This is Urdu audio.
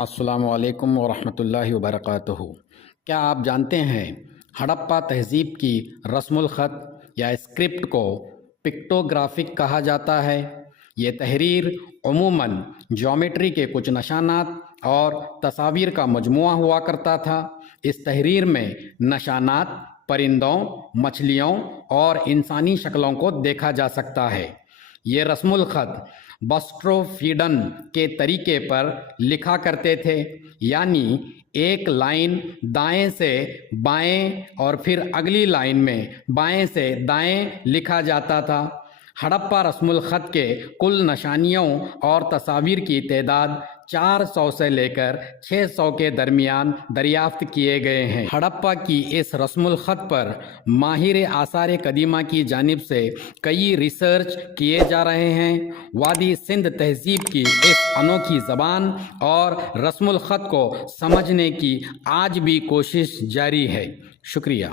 السلام علیکم ورحمۃ اللہ وبرکاتہ۔ کیا آپ جانتے ہیں ہڑپا تہذیب کی رسم الخط یا اسکرپٹ کو پکٹوگرافک کہا جاتا ہے؟ یہ تحریر عموماً جیومیٹری کے کچھ نشانات اور تصاویر کا مجموعہ ہوا کرتا تھا۔ اس تحریر میں نشانات پرندوں، مچھلیوں اور انسانی شکلوں کو دیکھا جا سکتا ہے۔ یہ رسم الخط بسٹروفیڈن کے طریقے پر لکھا کرتے تھے، یعنی ایک لائن دائیں سے بائیں اور پھر اگلی لائن میں بائیں سے دائیں لکھا جاتا تھا۔ ہڑپا رسم الخط کے کل نشانیوں اور تصاویر کی تعداد 400 سے لے کر 600 کے درمیان دریافت کیے گئے ہیں۔ ہڑپا کی اس رسم الخط پر ماہر آثار قدیمہ کی جانب سے کئی ریسرچ کیے جا رہے ہیں۔ وادی سندھ تہذیب کی اس انوکھی زبان اور رسم الخط کو سمجھنے کی آج بھی کوشش جاری ہے۔ شکریہ۔